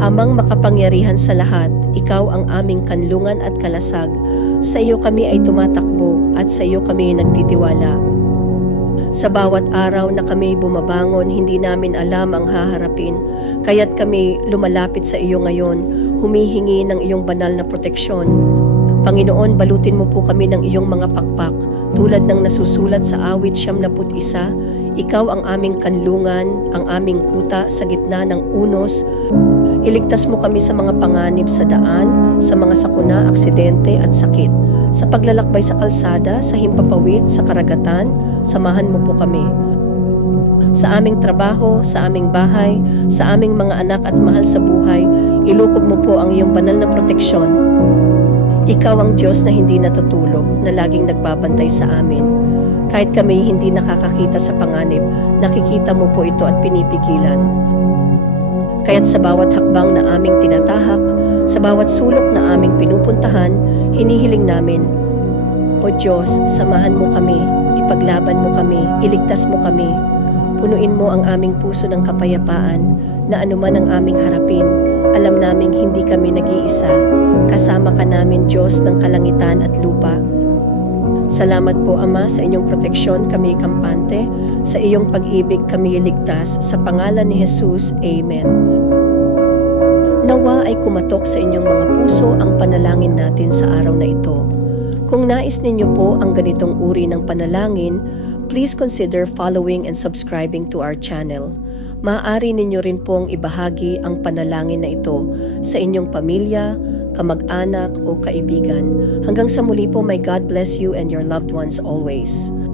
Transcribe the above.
Amang makapangyarihan sa lahat, ikaw ang aming kanlungan at kalasag. Sa iyo kami ay tumatakbo at sa iyo kami nagtitiwala. Sa bawat araw na kami bumabangon, hindi namin alam ang haharapin. Kaya't kami lumalapit sa iyo ngayon, humihingi ng iyong banal na proteksyon. Panginoon, balutin mo po kami ng iyong mga pakpak, tulad ng nasusulat sa awit 71, ikaw ang aming kanlungan, ang aming kuta sa gitna ng unos. Iligtas mo kami sa mga panganib sa daan, sa mga sakuna, aksidente at sakit. Sa paglalakbay sa kalsada, sa himpapawid, sa karagatan, samahan mo po kami. Sa aming trabaho, sa aming bahay, sa aming mga anak at mahal sa buhay, ilukob mo po ang iyong banal na proteksyon. Ikaw ang Diyos na hindi natutulog, na laging nagbabantay sa amin. Kahit kami hindi nakakakita sa panganib, nakikita mo po ito at pinipigilan. Kaya't sa bawat hakbang na aming tinatahak, sa bawat sulok na aming pinupuntahan, hinihiling namin, O Diyos, samahan mo kami, ipaglaban mo kami, iligtas mo kami. Punuin mo ang aming puso ng kapayapaan, na anuman ang aming harapin, alam naming hindi kami nag-iisa, kasama ka namin Diyos ng kalangitan at lupa. Salamat po Ama sa inyong proteksyon kami kampante, sa iyong pag-ibig kami ligtas, sa pangalan ni Jesus, Amen. Nawa ay kumatok sa inyong mga puso ang panalangin natin sa araw na ito. Kung nais ninyo po ang ganitong uri ng panalangin, please consider following and subscribing to our channel. Maaari ninyo rin pong ibahagi ang panalangin na ito sa inyong pamilya, kamag-anak o kaibigan. Hanggang sa muli po, may God bless you and your loved ones always.